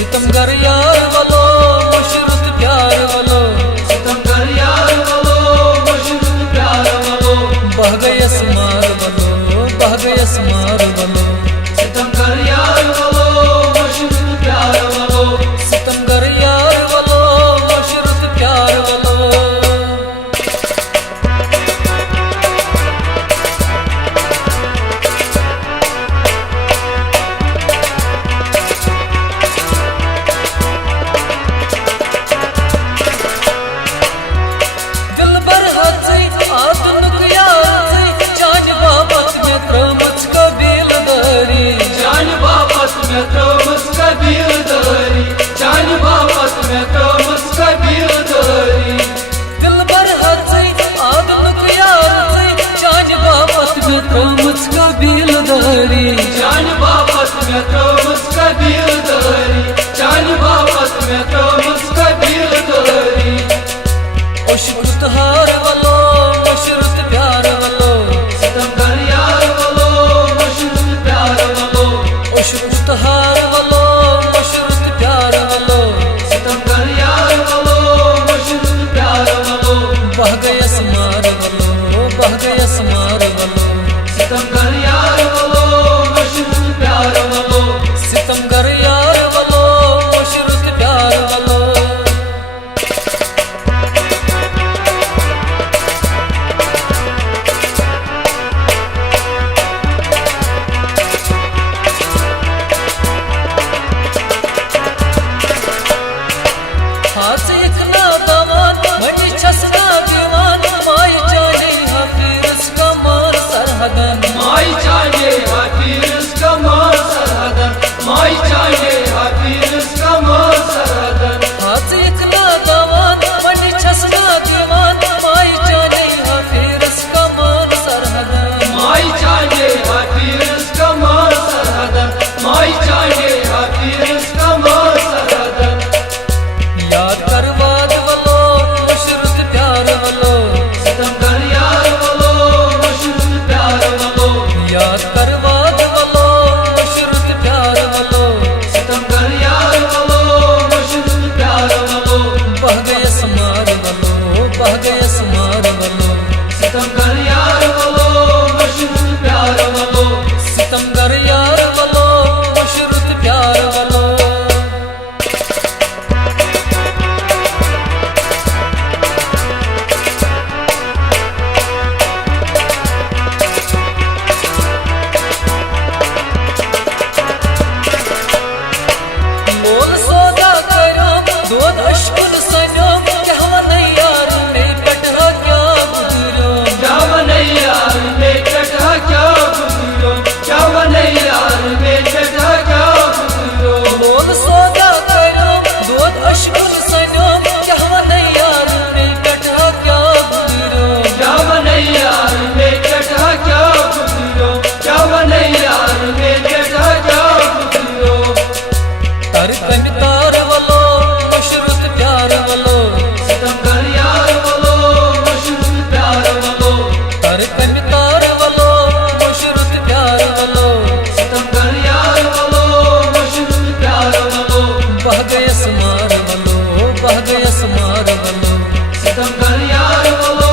सितमगर यार वालो मुशरुत प्यार वालो, सितमगर यार वालो मुशरुत प्यार वालो, बह गए समार वालो, बह गए समार वालो, सितमगर यार वालो मुशरुत प्यार वालो, सितमगर यार वालो मुशरुत प्यार वालो। जान बापत में तो मुझका दिल दरी, जान बापत में तो मुझका दिल दरी। मुशरुत हार वालो मुशरुत प्यार वालो, सितमगर यार वालो मुशरुत प्यार वालो, मुशरुत हार वालो मुशरुत प्यार वालो, सितमगर यार वालो मुशरुत प्यार वालो, बह गए समार वालो, बह गए समार वालो, सितमगर यार वालो मुशरुत प्यार वालो, सितमगर यार वालो मुशरुत प्यार वालो। हाथ एक ना दामन मनी छसना दीवान, माई जाने हाफिज का मार सरहदन, माई जाने हाफिज का मार सरहदन, माई जाने हाफिज का मार सरहदन। हाथ एक ना दामन मनी छसना दीवान, माई जाने हाफिज का मार सरहदन, माई जाने हाफिज का मार सरहदन, माई जाने हाफिज का मार सरहदन। याद कर वाद वालो मुशरुत प्यार वालो, सितमगर यार वालो मुशरुत प्यार वालो, याद कर वाद वालो मुशरुत प्यार वालो, सितमगर यार वालो मुशरुत प्यार वालो, बह गए समार वालो, बह गए समार वालो, सितमगर यार वालो मुशरुत प्यार वालो, सितमगर यार वालो मुशरुत प्यार वालो। मोल सोदा करो दोन अश्कुन सनो, क्या वनई यार में कटहा क्या गुजरो, क्या बने यार में कटा क्या गुजरो, क्या बने यार में कटा क्या गुजरो। मोल सोदा करो दोन अश्कुन सनो, क्या वनई यार में कटहा क्या गुजरो, क्या बने यार में कटा क्या गुजरो, क्या बने यार में कटा क्या गुजरो। तर कमितार वालो मुशरुत प्यार वालो, सितमगर यार वालो मुशरुत प्यार वालो, तर कमितार वालो मुशरुत प्यार वालो, सितमगर यार वालो मुशरुत प्यार वालो, बह गए समार वालो, बह गए समार वालो, सितमगर यार वालो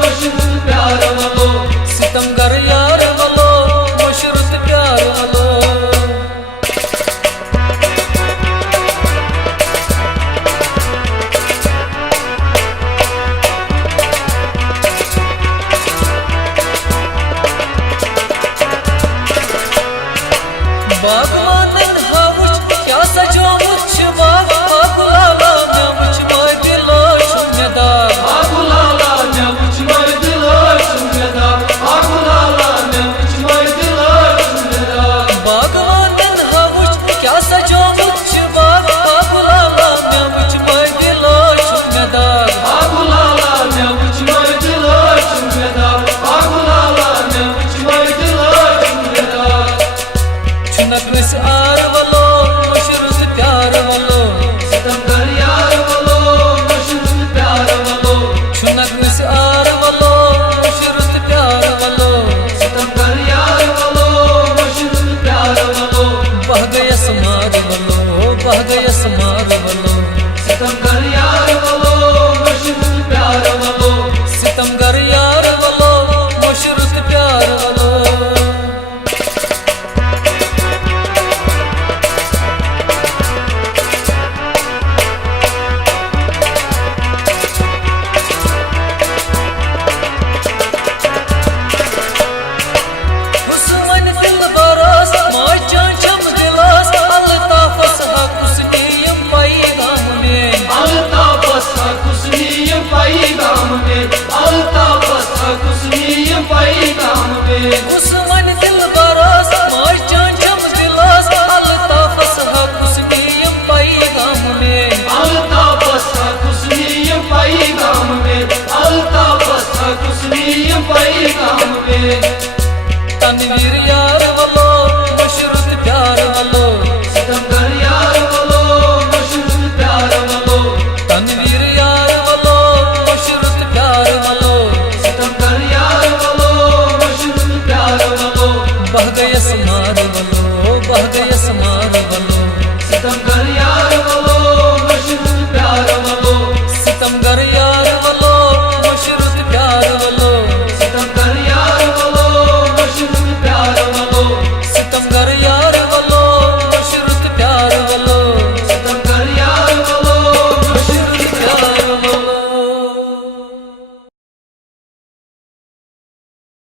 मुशरुत प्यार वालो, सितमगर यार वालो मुशरुत प्यार वालो। बागवानन हावुच क्या सजो मुछ बाग, आगुलाला में मुछ मोय दिलो शून्यदार, आगुलाला ने मुझ में दिलो शून्यदार, आगुलाला ने मुझ में दिलो शून्यदार। बागवानन हावुच क्या सजो मुछ बाग, आगुलाला में मुछ मोय दिलो शून्यदार, आगुलाला ने मुझ में दिलो शून्यदार, आगुलाला ने मुझ में दिलो शून्यदार। छुनक विस आर वालो मुशरुत प्यार वालो, सितमगर यार वालो मुशरुत प्यार वालो, छुनक विस आर वालो मुशरुत प्यार वालो, सितमगर यार वालो मुशरुत प्यार वालो, बह गए समार वालो, बह गए